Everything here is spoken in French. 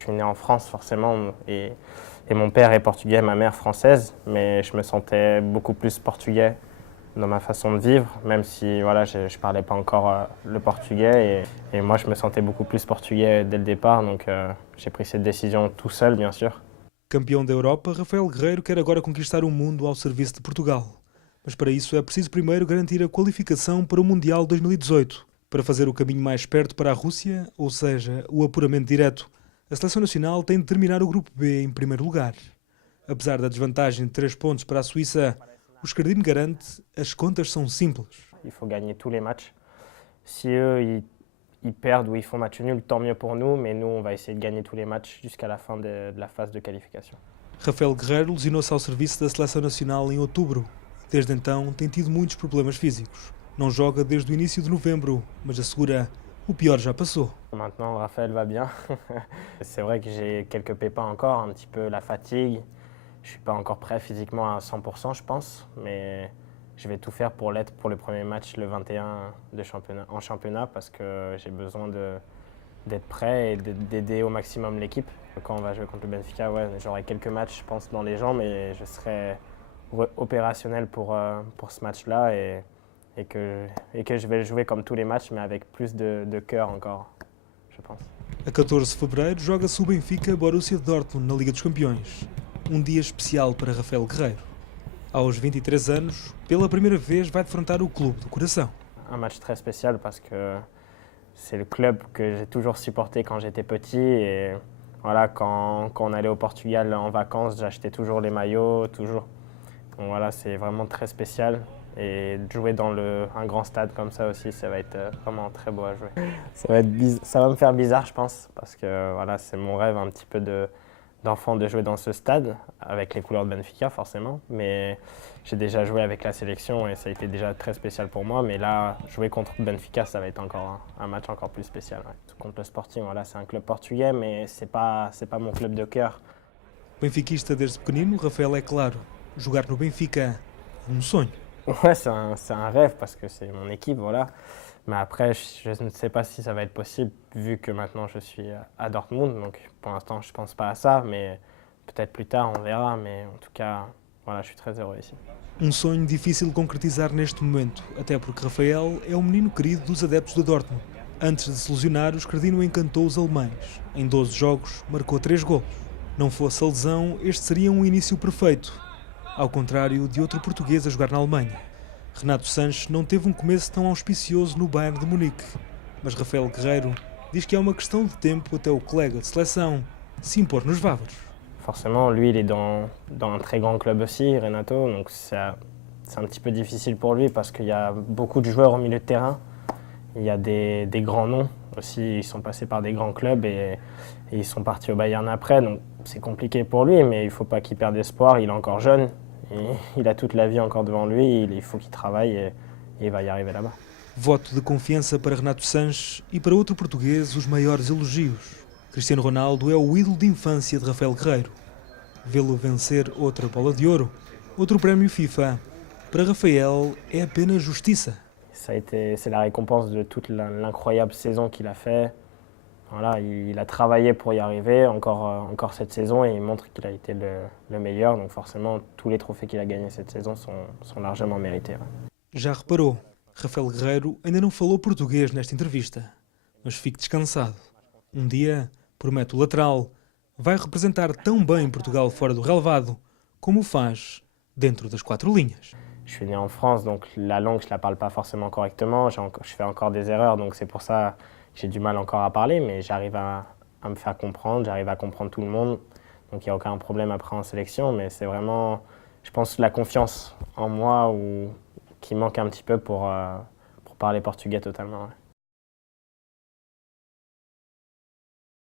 Je suis né en France forcément et mon père est portugais, ma mère française, mais je me sentais beaucoup plus portugais dans ma façon de vivre, même si voilà, je ne parlais pas encore le portugais et moi je me sentais beaucoup plus portugais dès le départ, donc j'ai pris cette décision tout seul bien sûr. Campeão da Europa, Rafael Guerreiro quer agora conquistar o mundo ao serviço de Portugal. Mas para isso é preciso primeiro garantir a qualificação para o Mundial 2018, para fazer o caminho mais perto para a Rússia, ou seja, o apuramento direto. A seleção nacional tem de terminar o grupo B em primeiro lugar. Apesar da desvantagem de 3 pontos para a Suíça, o Escardino garante as contas são simples. Il faut gagner tous les matchs. Si eux ils perdent ou ils font match nul, tant mieux pour nous, mais nous on va essayer de gagner tous les matchs jusqu'à la fin de la phase de qualification. Rafael Guerreiro lesionou-se ao serviço da seleção nacional em outubro. Desde então tem tido muitos problemas físicos. Não joga desde o início de novembro, mas assegura o pior já passou. Maintenant, Raphaël va bien. C'est vrai que j'ai quelques pépins encore, un petit peu la fatigue. Je ne suis pas encore prêt physiquement à 100%, je pense, mais je vais tout faire pour l'être pour le premier match le 21 en championnat parce que j'ai besoin d'être prêt et d'aider au maximum l'équipe. Quand on va jouer contre le Benfica, ouais, j'aurai quelques matchs, je pense, dans les jambes et je serai opérationnel pour ce match-là et que je vais jouer comme tous les matchs, mais avec plus de cœur encore, je pense. A 14 de fevereiro joga-se o Benfica-Borussia Dortmund na Liga dos Campeões. Um dia especial para Rafael Guerreiro. Aos 23 anos, pela primeira vez vai defrontar o clube do coração. Un match très spécial parce que c'est le club que j'ai toujours supporté quand j'étais petit et voilà, quand on allait au Portugal en vacances, j'achetais toujours les maillots, toujours. Donc voilà, c'est vraiment très spécial et de jouer dans un grand stade comme ça aussi, ça va être vraiment très beau à jouer. Ça va me faire bizarre, je pense, parce que voilà, c'est mon rêve un petit peu d'enfant de jouer dans ce stade, avec les couleurs de Benfica forcément, mais j'ai déjà joué avec la sélection et ça a été déjà très spécial pour moi, mais là, jouer contre Benfica, ça va être encore un match encore plus spécial. Ouais. Contre le Sporting, voilà, c'est un club portugais, mais c'est pas mon club de cœur. Benfiquista desde pequenino, Rafael é claro, jogar no Benfica é sonho. Ouais, c'est un rêve parce que c'est mon équipe, voilà. Mais après, je ne sais pas si ça va être possible vu que maintenant je suis à Dortmund. Donc pour l'instant, je ne pense pas à ça, mais peut-être plus tard, on verra. Mais en tout cas, voilà, je suis très heureux ici. Sonho difícil de concretizar neste momento, até porque Rafael é um menino querido dos adeptos do Dortmund. Antes de se lesionar, o Escardino encantou os alemães. Em 12 jogos, marcou 3 golos. Não fosse a lesão, este seria um início perfeito. Ao contrário de outro português a jogar na Alemanha. Renato Sanches não teve começo tão auspicioso no Bayern de Munique, mas Rafael Guerreiro diz que é uma questão de tempo até o colega de seleção se impor nos bávaros. Forcément, lui, il est dans un très grand club aussi, Renato, donc c'est un petit peu difficile pour lui parce qu'il y a beaucoup de joueurs au milieu de terrain. Il y a des grands noms aussi, ils sont passés par des grands clubs et ils sont partis au Bayern après, donc c'est compliqué pour lui, mais il ne faut pas qu'il perde espoir, il est encore jeune. Il a toute la vie encore devant lui, il faut qu'il travaille et il va y arriver là-bas. Voto de confiança para Renato Sanches e para outro português os maiores elogios. Cristiano Ronaldo é o ídolo de infância de Rafael Guerreiro. Vê-lo vencer outra bola de ouro, outro prémio FIFA, para Rafael é apenas justiça. C'est la récompense de toute l'incroyable saison qu'il a fait. Voilà, il a travaillé pour y arriver encore cette saison et il montre qu'il a été le meilleur. Donc forcément, tous les trophées qu'il a gagnés cette saison sont largement mérités. Ouais. Já reparou, Rafael Guerreiro ainda não falou português nesta entrevista. Mas fique descansado. Um dia, promete o lateral, vai representar tão bem Portugal fora do relevado como o faz dentro das 4 linhas. Je suis né en France, donc la langue, je ne la parle pas forcément correctement. Je fais encore des erreurs, donc c'est pour ça que j'ai du mal encore à parler, mais j'arrive à me faire comprendre, j'arrive à comprendre tout le monde. Donc il n'y a aucun problème après en sélection, mais c'est vraiment, je pense, la confiance en moi qui manque un petit peu pour parler portugais totalement. Ouais.